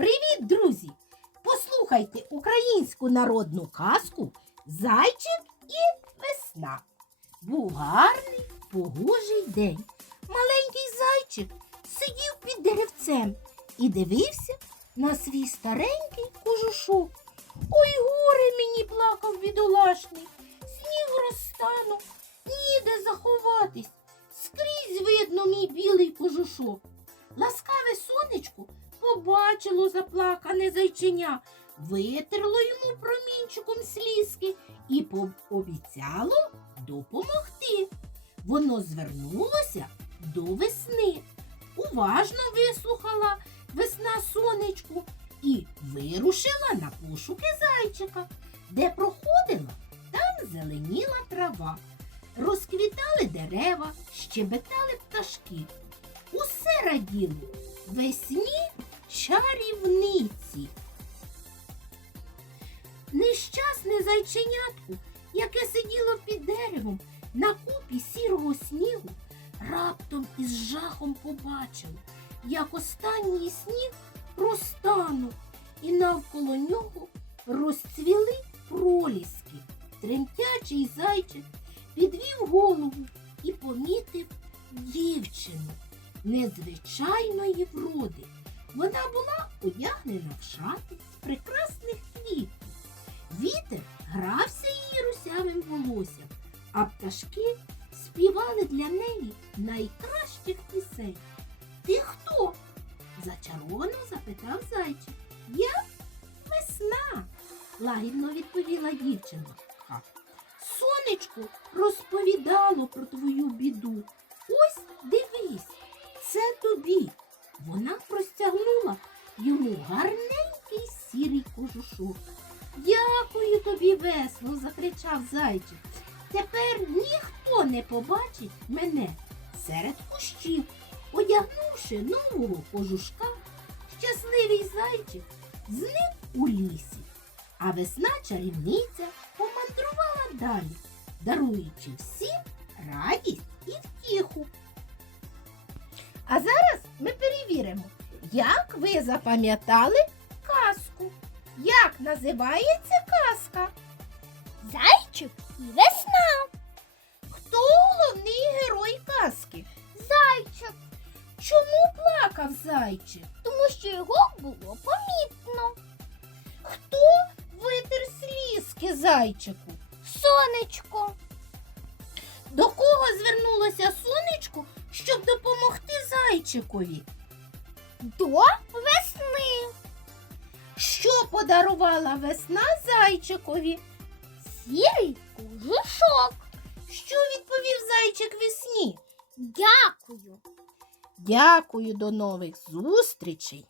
Привіт, друзі! Послухайте українську народну казку Зайчик і весна. Був гарний погожий день. Маленький зайчик сидів під деревцем і дивився на свій старенький кожушок. Ой, горе мені плакав бідолашний, сніг розтанув, ніде заховатись. Скрізь видно мій білий кожушок. Ласкаве сонечко побачило заплакане зайченя, витерло йому промінчиком слізки і пообіцяло допомогти. Воно звернулося до весни, уважно вислухала весна сонечку і вирушила на пошуки зайчика. Де проходила, там зеленіла трава, розквітали дерева, щебетали пташки. Усе раділо весні чарівниці. Нещасне зайченятку, яке сиділо під деревом на купі сірого снігу, раптом із жахом побачило, як останній сніг розтанув, і навколо нього розцвіли проліски. Тремтячий зайчик підвів голову і помітив дівчину незвичайної вроди. Вона була одягнена в шати з прекрасних квітів. Вітер грався її русявим волоссям, а пташки співали для неї найкращих пісень. Ти хто? зачаровано запитав зайчик. Я весна, лагідно відповіла дівчина. Сонечко розповідало про твою біду. Гарненький сірий кожушок. Дякую тобі, весело, закричав зайчик. Тепер ніхто не побачить мене серед кущів. Одягнувши нового кожушка, щасливий зайчик зник у лісі, а весна чарівниця помандрувала далі, даруючи всім радість і втіху. А зараз ми перевіримо, як ви запам'ятали казку. Як називається казка? Зайчик і весна. Хто головний герой казки? Зайчик, Чому плакав зайчик? тому що його було помітно. Хто витер слізки зайчику? Сонечко, До кого звернулося сонечко, щоб допомогти зайчикові? До весни. Що подарувала весна зайчикові? Сірий кожушок. Що відповів зайчик весні? Дякую. Дякую, до нових зустрічей!